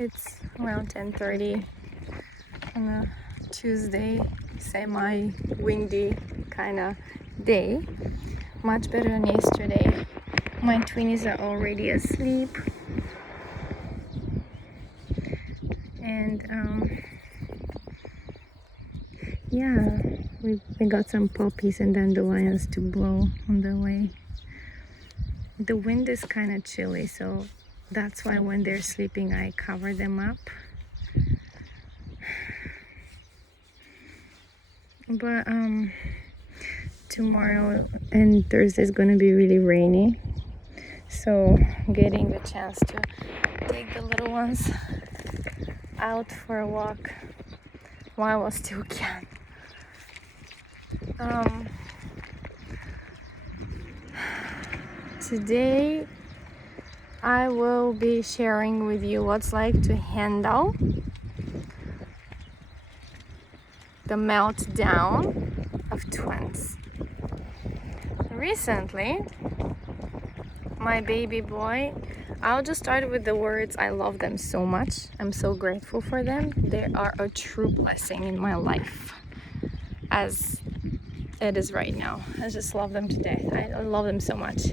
It's around 10:30 on a Tuesday, semi-windy kind of day. Much better than yesterday. My twinnies are already asleep. And yeah, we got some poppies and dandelions to blow on the way. The wind is kind of chilly, so that's why when they're sleeping I cover them up. But tomorrow and Thursday is going to be really rainy, so getting the chance to take the little ones out for a walk while I still can. Today I will be sharing with you what's like to handle the meltdown of twins. Recently, my baby boy, I'll just start with the words, I love them so much. I'm so grateful for them. They are a true blessing in my life, as it is right now. I just love them to death. I love them so much.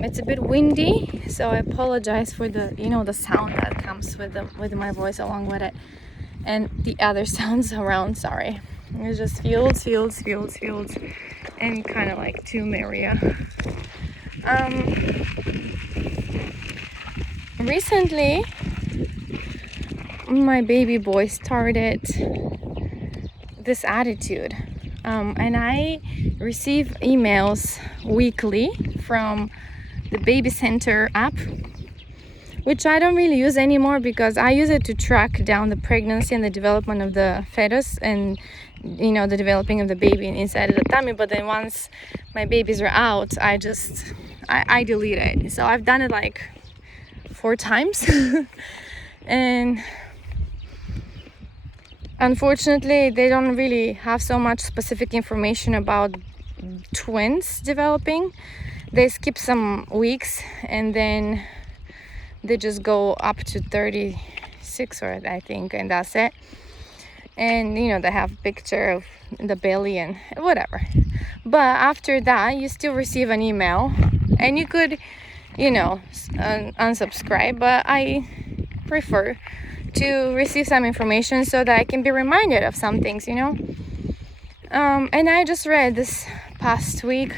It's a bit windy, so I apologize for the the sound that comes with my voice along with it, and the other sounds around. Sorry, it's just fields, and kind of like tomb area. Recently, my baby boy started this attitude, and I receive emails weekly from the baby center app, which I don't really use anymore because I use it to track down the pregnancy and the development of the fetus and the developing of the baby inside of the tummy. But then once my babies are out, I delete it. So I've done it like 4 times and unfortunately they don't really have so much specific information about twins developing. They skip some weeks and then they just go up to 36 or I think, and that's it. And they have a picture of the belly and whatever. But after that you still receive an email and you could unsubscribe, but I prefer to receive some information so that I can be reminded of some things. And I just read this past week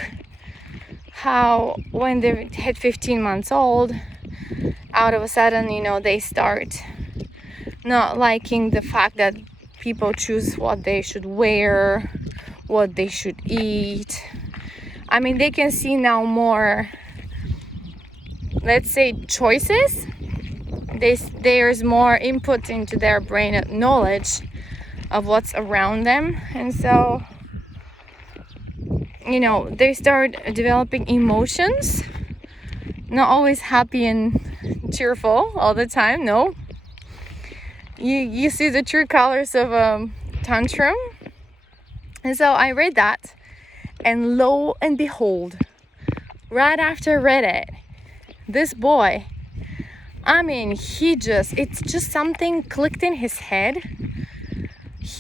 how when they hit 15 months old, out of a sudden, they start not liking the fact that people choose what they should wear, what they should eat. I mean, they can see now more, let's say, choices. There's more input into their brain, knowledge of what's around them. And so they start developing emotions, not always happy and cheerful all the time. No, you see the true colors of tantrum. And so I read that, and lo and behold, right after I read it, this boy, I mean, it's just something clicked in his head.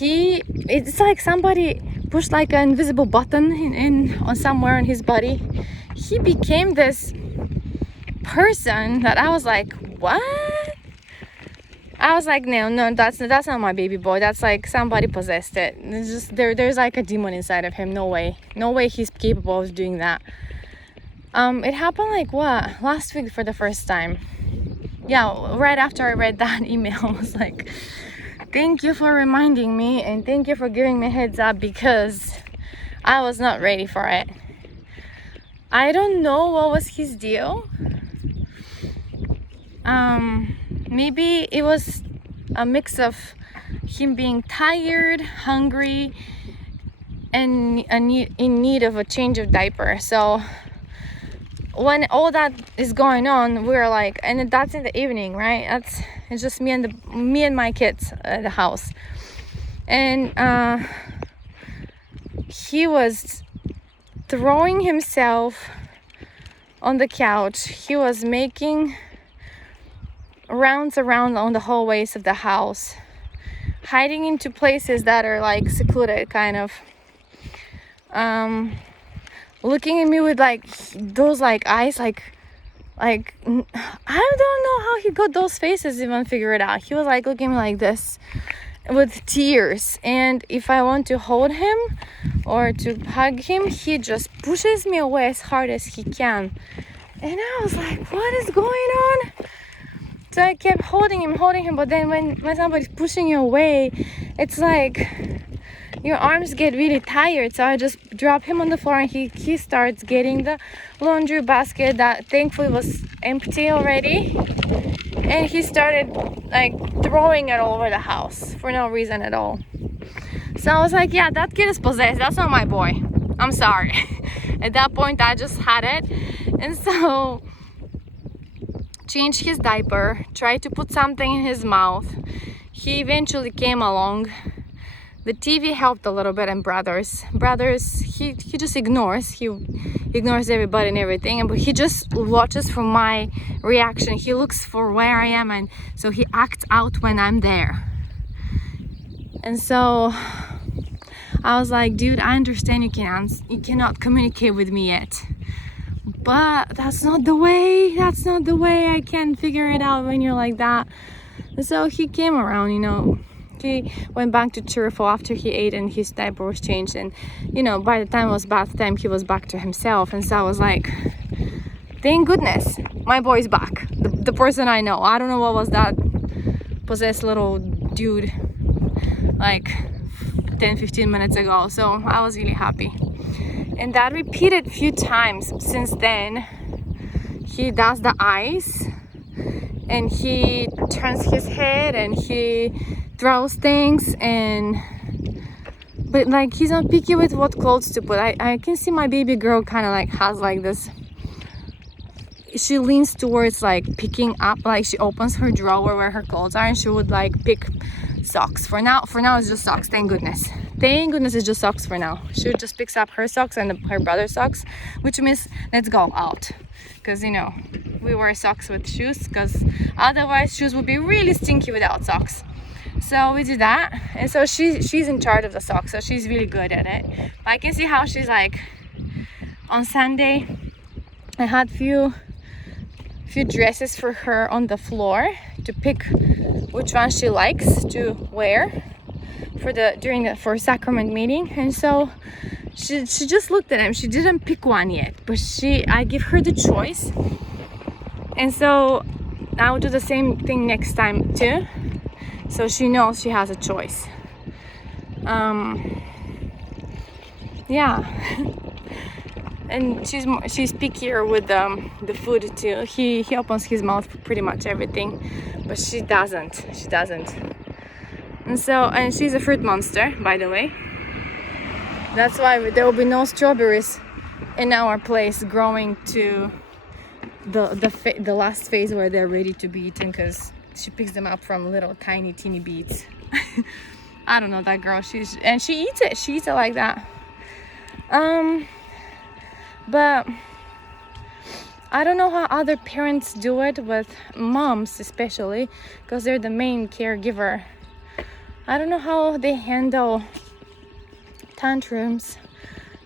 It's like somebody pushed like an invisible button on somewhere in his body. He became this person that I was like, what? I was like, no, that's not my baby boy. That's like somebody possessed it. It's just there's like a demon inside of him. No way he's capable of doing that. It happened like last week for the first time. Yeah, right after I read that email, I was like, thank you for reminding me and thank you for giving me a heads up, because I was not ready for it. I don't know what was his deal. Maybe it was a mix of him being tired, hungry, and in need of a change of diaper. So when all that is going on, we're like, and that's in the evening, right? It's just me and my kids at the house, and he was throwing himself on the couch. He was making rounds around on the hallways of the house, hiding into places that are like secluded, kind of. Looking at me with like those like eyes, like I don't know how he got those faces, even figure it out. He was like looking at me like this with tears, and if I want to hold him or to hug him, he just pushes me away as hard as he can. And I was like, what is going on? So I kept holding him, but then when somebody's pushing you away, it's like your arms get really tired. So I just drop him on the floor, and he starts getting the laundry basket that thankfully was empty already, and he started like throwing it all over the house for no reason at all. So I was like, yeah, that kid is possessed. That's not my boy. I'm sorry. At that point, I just had it. And so changed his diaper, tried to put something in his mouth. He eventually came along. The TV helped a little bit, and brothers, he just ignores. He ignores everybody and everything, but he just watches for my reaction. He looks for where I am, and so he acts out when I'm there. And so I was like, dude, I understand you cannot communicate with me yet, but that's not the way. I can't figure it out when you're like that. And so he came around, he went back to cheerful after he ate and his diaper was changed, and by the time it was bath time, he was back to himself. And so I was like, thank goodness my boy's back, the person I know. I don't know what was that possessed little dude like 10-15 minutes ago. So I was really happy, and that repeated a few times since then. He does the eyes, and he turns his head, and he throws things, but like he's not picky with what clothes to put. I can see my baby girl kind of like has like this, she leans towards like picking up, like she opens her drawer where her clothes are, and she would like pick socks. For now it's just socks. Thank goodness it's just socks for now. She just picks up her socks and her brother's socks, which means let's go out, because we wear socks with shoes, because otherwise shoes would be really stinky without socks. So we do that, and so she's in charge of the socks, so she's really good at it. But I can see how she's like, on Sunday I had few dresses for her on the floor to pick which one she likes to wear for sacrament meeting. And so she just looked at him. She didn't pick one yet, but I give her the choice, and so I will do the same thing next time too, so she knows she has a choice. Yeah. And she's pickier with the food too. He opens his mouth for pretty much everything, but she doesn't. And she's a fruit monster, by the way. That's why there will be no strawberries in our place growing to the last phase where they're ready to be eaten, because she picks them up from little tiny teeny beads. I don't know, that girl. She eats it. She eats it like that. But I don't know how other parents do it, with moms especially, because they're the main caregiver. I don't know how they handle tantrums,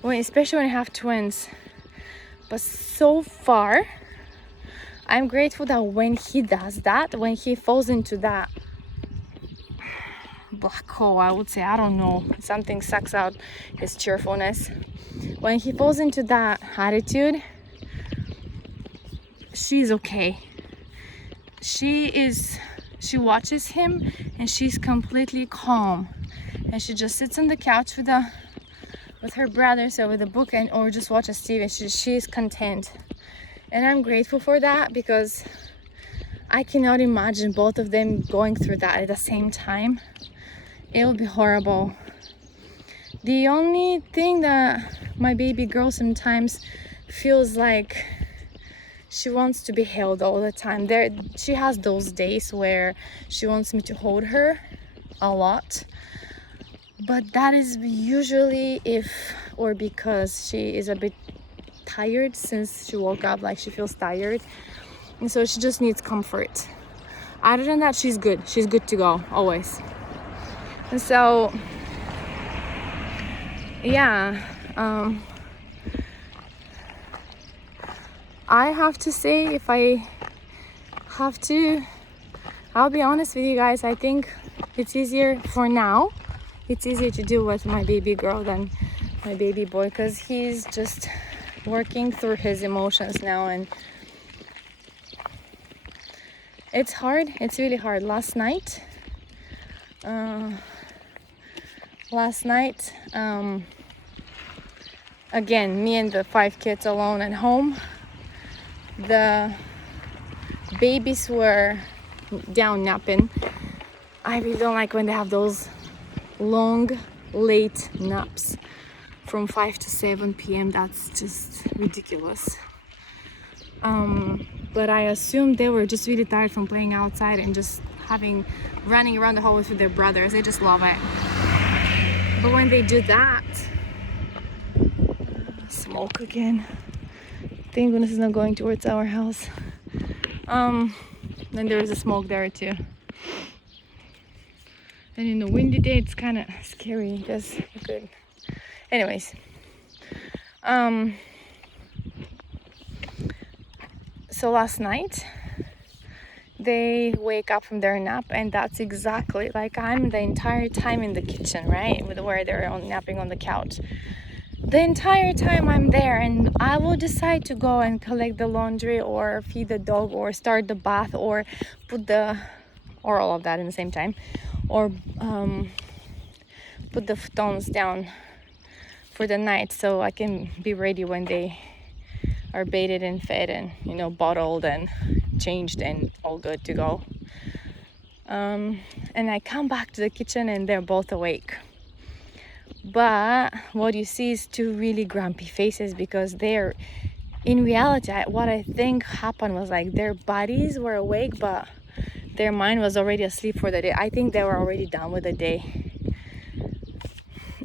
especially when you have twins. But so far, I'm grateful that when he does that, when he falls into that black hole, I would say, I don't know, something sucks out his cheerfulness. When he falls into that attitude, she's okay. She watches him, and she's completely calm, and she just sits on the couch with her brothers or with a book, or just watches TV. She's content, and I'm grateful for that, because I cannot imagine both of them going through that at the same time. It would be horrible. The only thing that my baby girl sometimes feels like she wants to be held all the time. She has those days where she wants me to hold her a lot, but that is usually because she is a bit tired since she woke up, like she feels tired, and so she just needs comfort. Other than that, she's good. She's good to go always. And so yeah, I have to say, if I have to, I'll be honest with you guys, I think it's easier for now. It's easier to deal with my baby girl than my baby boy, because he's just working through his emotions now, and it's hard. It's really hard. Last night, again, me and the 5 kids alone at home. The babies were down napping. I really don't like when they have those long, late naps from 5 to 7 p.m. That's just ridiculous. But I assumed they were just really tired from playing outside and just running around the hallways with their brothers. They just love it. But when they do that, smoke again. Thank goodness it's not going towards our house. Then there is a smoke there too. And in a windy day, it's kind of scary because you could. Anyways, so last night they wake up from their nap, and that's exactly like I'm the entire time in the kitchen, right, with where they're napping on the couch. The entire time I'm there, and I will decide to go and collect the laundry or feed the dog or start the bath or or all of that in the same time, or put the futons down for the night so I can be ready when they are baited and fed and, you know, bottled and changed and all good to go. And I come back to the kitchen and they're both awake. But what you see is 2 really grumpy faces, because they're, in reality, what I think happened was like their bodies were awake, but their mind was already asleep for the day. I think they were already done with the day.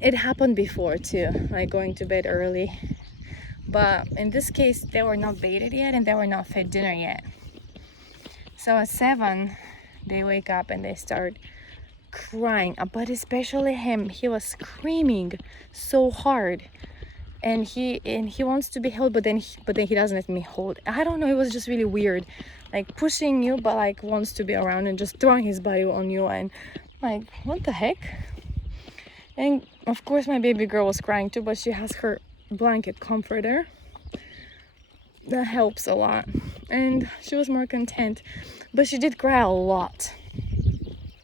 It happened before too, like going to bed early. But in this case, they were not baited yet and they were not fed dinner yet. So at 7, they wake up and they start crying, but especially him. He was screaming so hard, and he wants to be held, but then he doesn't let me hold. I don't know, it was just really weird, like pushing you but like wants to be around and just throwing his body on you, and like, what the heck. And of course my baby girl was crying too, but she has her blanket comforter. That helps a lot, and she was more content, but she did cry a lot.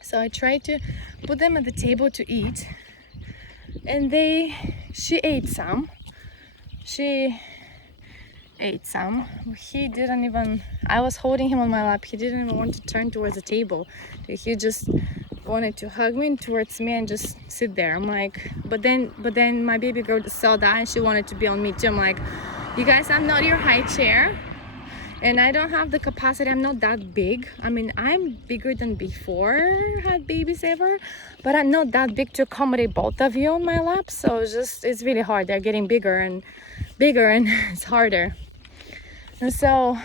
So I tried to put them at the table to eat, and she ate some. He didn't even, I was holding him on my lap, he didn't even want to turn towards the table. He just wanted to hug me towards me and just sit there. I'm like, but then my baby girl saw that and she wanted to be on me too. I'm like, you guys, I'm not your high chair. And I don't have the capacity. I'm not that big. I mean, I'm bigger than before I had babies ever, but I'm not that big to accommodate both of you on my lap. So it's really hard. They're getting bigger and bigger, and it's harder. And so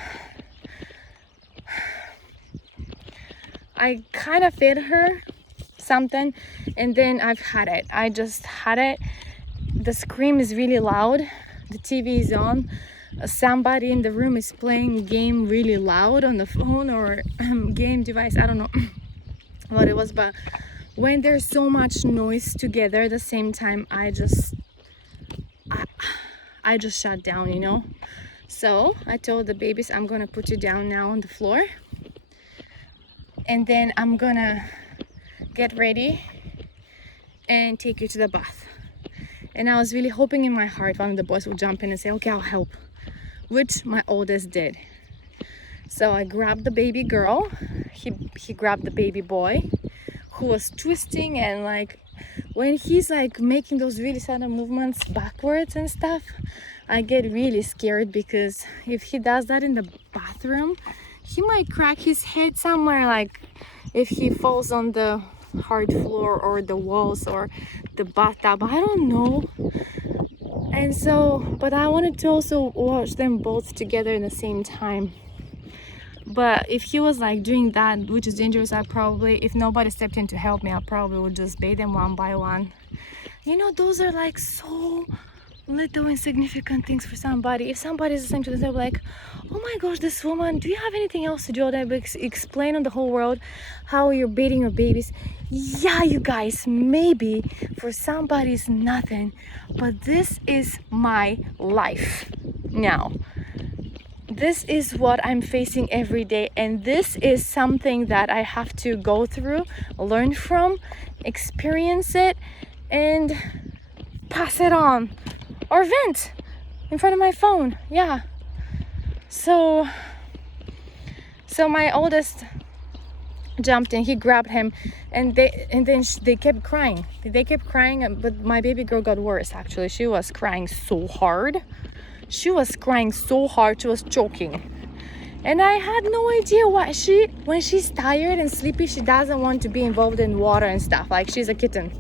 I kind of fed her something, and then I just had it. The scream is really loud. The TV is on. Somebody in the room is playing a game really loud on the phone or game device. I don't know what it was, but when there's so much noise together at the same time, I just shut down, you know. So I told the babies, I'm gonna put you down now on the floor, and then I'm gonna get ready and take you to the bath. And I was really hoping in my heart one of the boys would jump in and say, okay, I'll help, which my oldest did. So I grabbed the baby girl, he grabbed the baby boy, who was twisting, and like when he's like making those really sudden movements backwards and stuff, I get really scared, because if he does that in the bathroom, he might crack his head somewhere, like if he falls on the hard floor or the walls or the bathtub, I don't know. And so, but I wanted to also watch them both together at the same time. But if he was like doing that, which is dangerous, I probably, if nobody stepped in to help me, I probably would just bathe them one by one. You know, those are like so little insignificant things for somebody. If somebody's listening to this, they'll be like, oh my gosh, this woman, do you have anything else to do? They'll explain on the whole world how you're bathing your babies. Yeah, you guys, maybe for somebody it's nothing, but this is my life now. This is what I'm facing every day, and this is something that I have to go through, learn from, experience it, and pass it on or vent in front of my phone. Yeah. So my oldest jumped in, he grabbed him, and then they kept crying. They kept crying, but my baby girl got worse actually. She was crying so hard. She was choking. And I had no idea why. When she's tired and sleepy, she doesn't want to be involved in water and stuff. Like she's a kitten.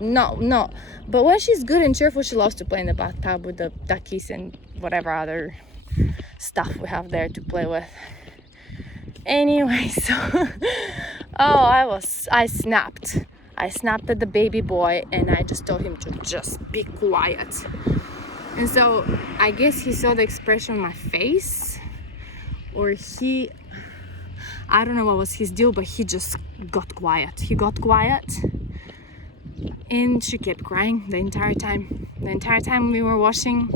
No. But when she's good and cheerful, she loves to play in the bathtub with the duckies and whatever other stuff we have there to play with. Anyway, so I snapped. I snapped at the baby boy, and I just told him to just be quiet. And so I guess he saw the expression on my face, or I don't know what was his deal, but he just got quiet. He got quiet, and she kept crying the entire time. The entire time we were washing,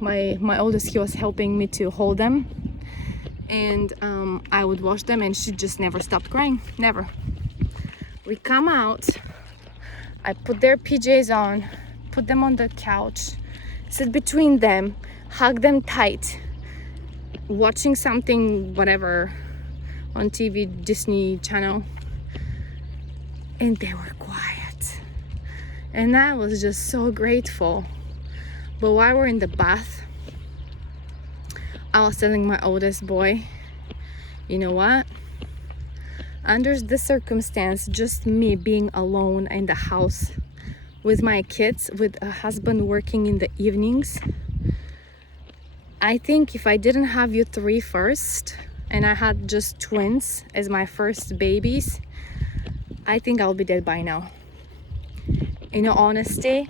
my oldest, he was helping me to hold them, and I would wash them, and she just never stopped crying, never. We come out, I put their PJs on, put them on the couch, sit between them, hug them tight, watching something, whatever, on TV, Disney Channel, and they were quiet. And I was just so grateful. But while we're in the bath, I was telling my oldest boy, you know what? Under this circumstance, just me being alone in the house with my kids, with a husband working in the evenings, I think if I didn't have you three first, and I had just twins as my first babies, I think I'll be dead by now. In all honesty,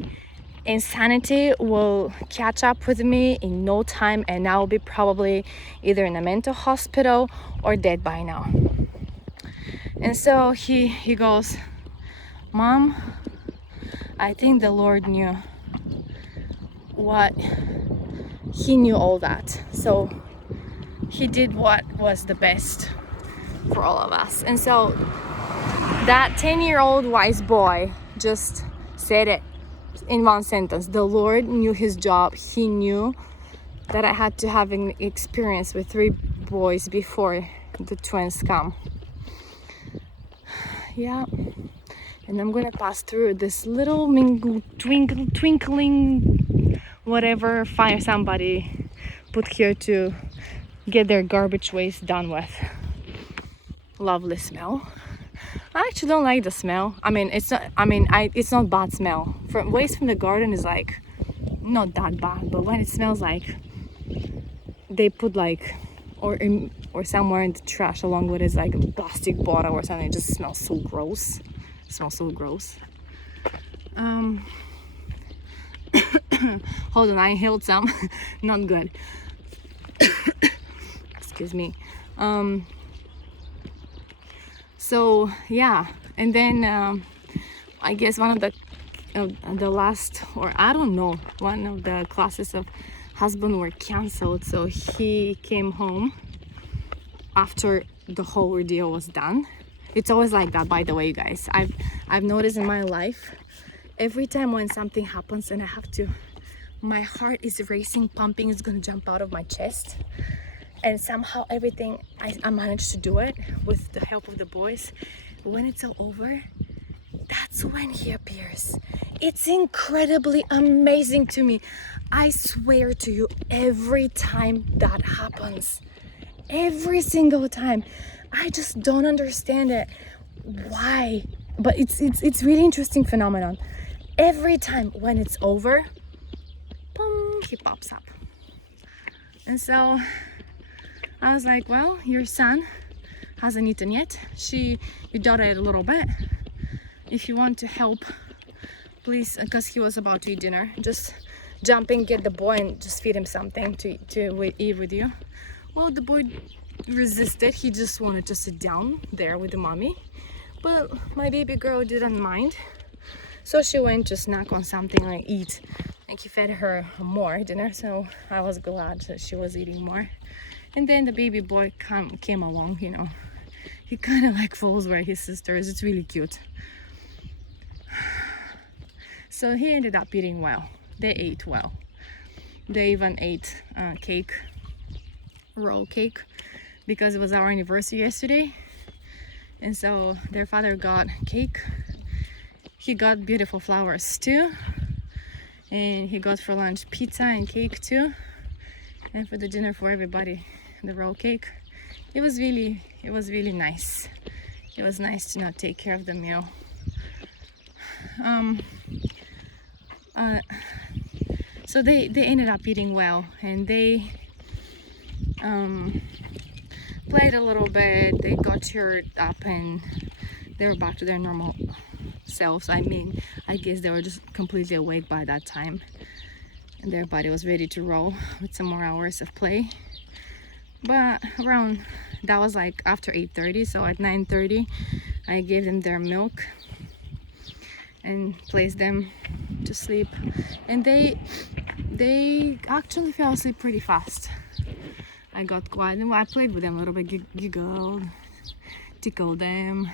insanity will catch up with me in no time, and I'll be probably either in a mental hospital or dead by now. And so he goes, Mom, I think the Lord knew he knew all that. So he did what was the best for all of us. And so that 10-year-old wise boy just said it in one sentence. The Lord knew his job. He knew that I had to have an experience with 3 boys before the twins come. Yeah. And I'm gonna pass through this little twinkling whatever fire somebody put here to get their garbage waste done with. Lovely smell. I actually don't like the smell. It's not bad smell. Waste from the garden is like not that bad, but when it smells like they put like or somewhere in the trash along with it, like a plastic bottle or something, it just smells so gross. It smells so gross. Hold on, I inhaled some. Not good. Excuse me. So yeah, and then I guess one of the last, or I don't know, one of the classes of husband were canceled, so he came home after the whole ordeal was done. It's always like that, by the way, you guys. I've noticed in my life, every time when something happens and my heart is racing, pumping, it's gonna jump out of my chest. And somehow everything, I managed to do it with the help of the boys. When it's all over, that's when he appears. It's incredibly amazing to me. I swear to you, every time that happens, every single time, I just don't understand it. Why? But it's really interesting phenomenon. Every time when it's over, boom, he pops up. And so I was like, well, your son hasn't eaten yet. Your daughter ate a little bit. If you want to help, please, because he was about to eat dinner, just jump in, get the boy, and just feed him something to eat with you. Well, the boy resisted. He just wanted to sit down there with the mommy, but my baby girl didn't mind, so she went to snack on something, like eat, and he fed her more dinner, so I was glad that she was eating more. And then the baby boy came along, you know, he kind of like follows where his sister is. It's really cute. So he ended up eating well. They ate well. They even ate cake, roll cake, because it was our anniversary yesterday, and so their father got cake. He got beautiful flowers too, and he got for lunch pizza and cake too, and for the dinner for everybody, the roll cake. It was really nice. It was nice to not take care of the meal. So they ended up eating well, and they played a little bit. They got cheered up, and they were back to their normal selves. I mean, I guess they were just completely awake by that time, and their body was ready to roll with some more hours of play. But around, that was like after 8:30, so at 9:30 I gave them their milk and placed them to sleep, and they actually fell asleep pretty fast. I got quiet and I played with them a little bit, giggled, tickled them,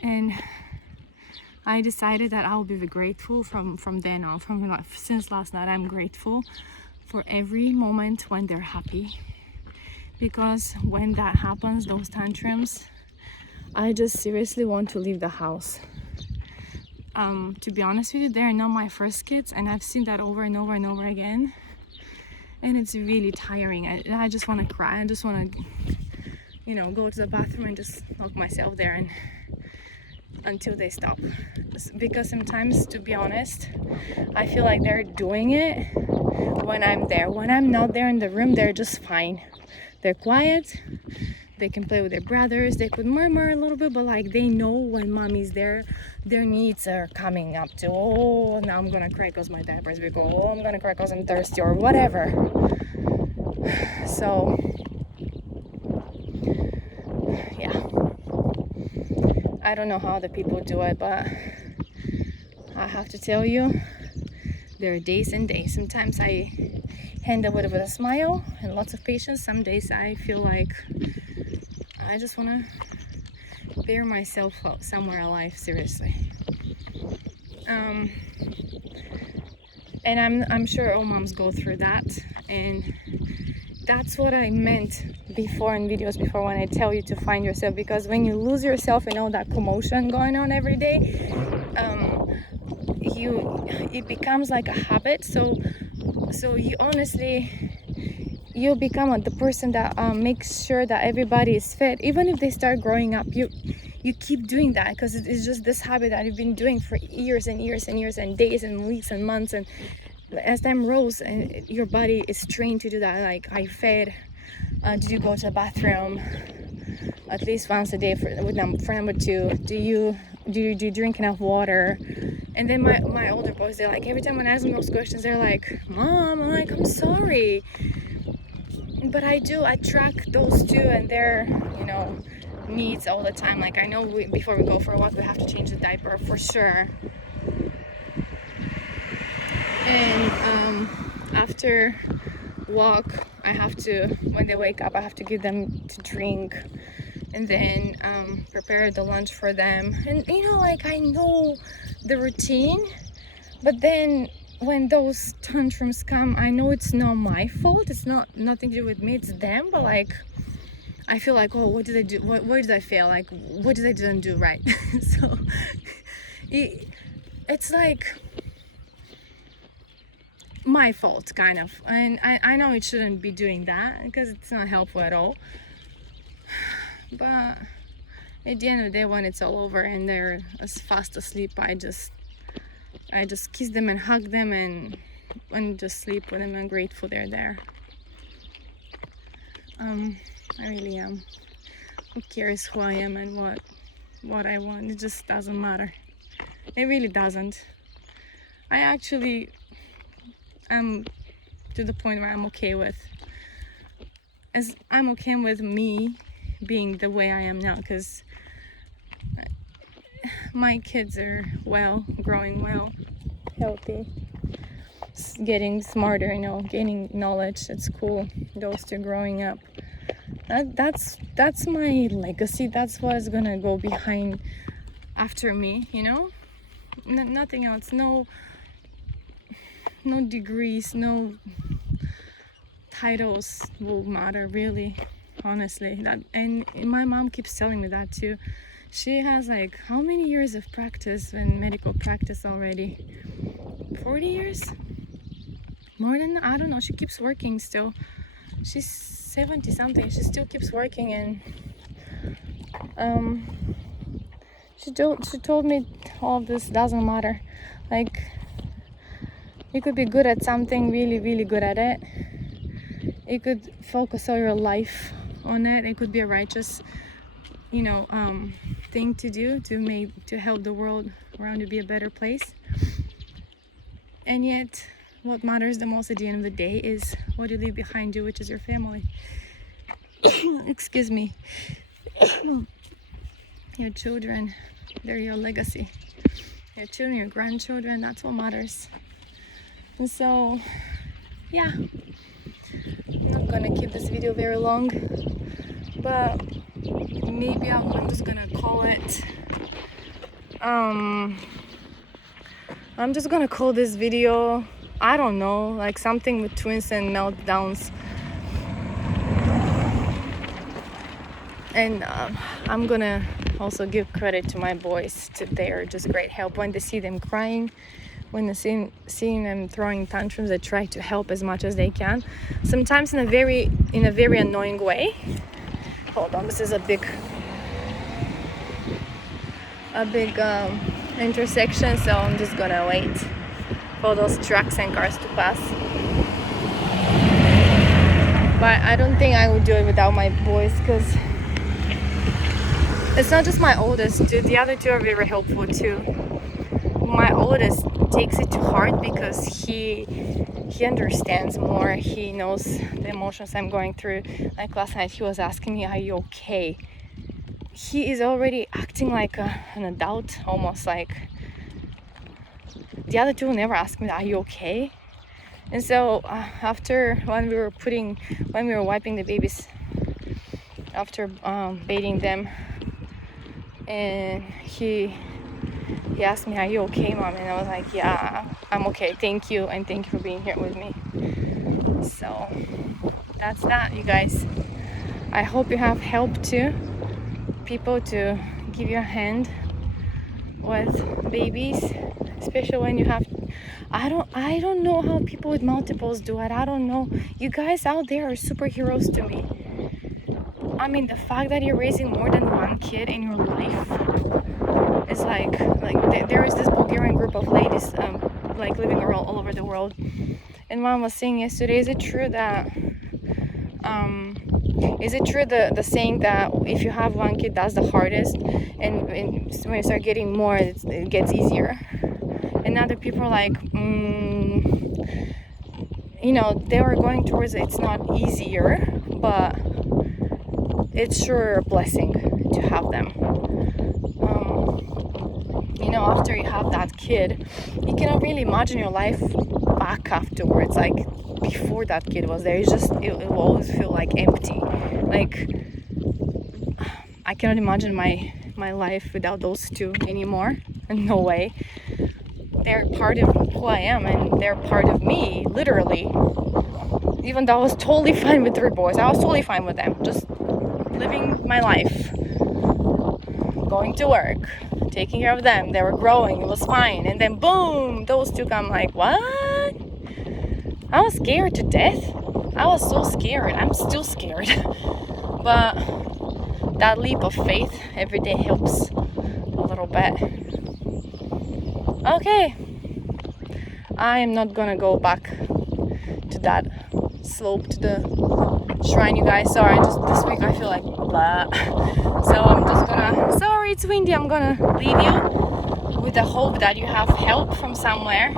and I decided that I'll be grateful from then on. Since last night, I'm grateful for every moment when they're happy, because when that happens, those tantrums, I just seriously want to leave the house. To be honest with you, they're not my first kids, and I've seen that over and over and over again, and it's really tiring. I just want to cry. I just want to, you know, go to the bathroom and just lock myself there and until they stop. Because sometimes, to be honest, I feel like they're doing it when I'm there. When I'm not there in the room, they're just fine. They're quiet. They can play with their brothers. They could murmur a little bit, but like they know when mommy's there, their needs are coming up to, oh, now I'm gonna cry because my diaper's big, oh, I'm gonna cry because I'm thirsty, or whatever. So yeah, I don't know how the people do it, but I have to tell you, there are days and days. Sometimes I handle it with a smile and lots of patience. Some days I feel like I just want to bear myself out somewhere alive, seriously. And I'm sure all moms go through that, and that's what I meant before in videos before, when I tell you to find yourself, because when you lose yourself and all that commotion going on every day, it becomes like a habit. So you honestly, you become the person that makes sure that everybody is fed. Even if they start growing up, you keep doing that, because it's just this habit that you've been doing for years and years and years and days and weeks and months. And as time rolls, and your body is trained to do that. Like, I fed, did you go to the bathroom at least once a day for number two? Do you drink enough water? And then my older boys, they're like, every time when I ask them those questions, they're like, Mom, I'm like, I'm sorry. But I track those two and their, you know, needs all the time. Like, I know before we go for a walk, we have to change the diaper for sure. And after walk, I have to, when they wake up, I have to give them to drink, and then prepare the lunch for them. And you know, like, I know the routine, but then when those tantrums come, I know it's not my fault. It's nothing to do with me, it's them. But like, I feel like, oh, what did I do? Where did I fail? Like, what did I didn't do right? So it's like my fault, kind of. And I know it shouldn't be doing that, because it's not helpful at all. But at the end of the day, when it's all over and they're as fast asleep, I just kiss them and hug them and just sleep with them. I'm grateful they're there. I really am. Who cares who I am and what I want? It just doesn't matter. It really doesn't. I actually am to the point where I'm okay with me being the way I am now, because my kids are well, growing well, healthy, getting smarter, gaining knowledge. It's cool. Those two growing up. That's my legacy. That's what's gonna go behind after me. Nothing else. No degrees, no titles will matter, really, honestly. And my mom keeps telling me that too. She has like how many years of practice in medical practice already? 40 years? More than that? I don't know. She keeps working still. She's 70 something. She still keeps working, and she told me all of this doesn't matter. Like, you could be good at something, really, really good at it. You could focus all your life on it. It could be a righteous, thing to do to help the world around you be a better place. And yet, what matters the most at the end of the day is what you leave behind you, which is your family. Excuse me. Your children, they're your legacy. Your children, your grandchildren, that's what matters. And so, yeah, I'm not gonna keep this video very long, but maybe I'm just gonna call it, I'm just gonna call this video, I don't know, like something with twins and meltdowns. And I'm gonna also give credit to my boys. They are just great help. When they see them crying, when they seeing them throwing tantrums, they try to help as much as they can. Sometimes in a very annoying way. Hold on, this is a big intersection, so I'm just gonna wait for those trucks and cars to pass. But I don't think I would do it without my boys, because it's not just my oldest, dude. The other two are very helpful too. My oldest takes it to heart because he understands more. He knows the emotions I'm going through. Like last night, he was asking me, "Are you okay?" He is already acting like an adult, almost. Like, the other two never ask me, "Are you okay?" And so after when we were wiping the babies, after bathing them, and he asked me, "Are you okay, Mom?" And I was like, "Yeah, I'm okay. Thank you, and thank you for being here with me." So that's that, you guys. I hope you have help too. People to give you a hand with babies, especially when you have. I don't know how people with multiples do it. I don't know. You guys out there are superheroes to me. I mean, the fact that you're raising more than one kid in your life is like there is this Bulgarian group of ladies like living all over the world, and one was saying yesterday, is it true the saying that if you have one kid, that's the hardest, and when you start getting more, it gets easier? And other people are like, they were going towards it's not easier, but it's sure a blessing to have them. After you have that kid, you cannot really imagine your life back afterwards, like before that kid was there. It will always feel like empty. Like, I cannot imagine my life without those two anymore. No way. They're part of who I am, and they're part of me, literally. Even though I was totally fine with 3 boys, I was totally fine with them, just living my life, going to work, taking care of them. They were growing, it was fine. And then boom, those two come. Like, what? I was scared to death. I was so scared. I'm still scared. But that leap of faith every day helps a little bit. Okay, I am not gonna go back to that slope, to the shrine, you guys. Sorry, just this week I feel like blah. So I'm just gonna, sorry it's windy, I'm gonna leave you with the hope that you have help from somewhere,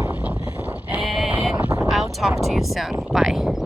and I'll talk to you soon. Bye.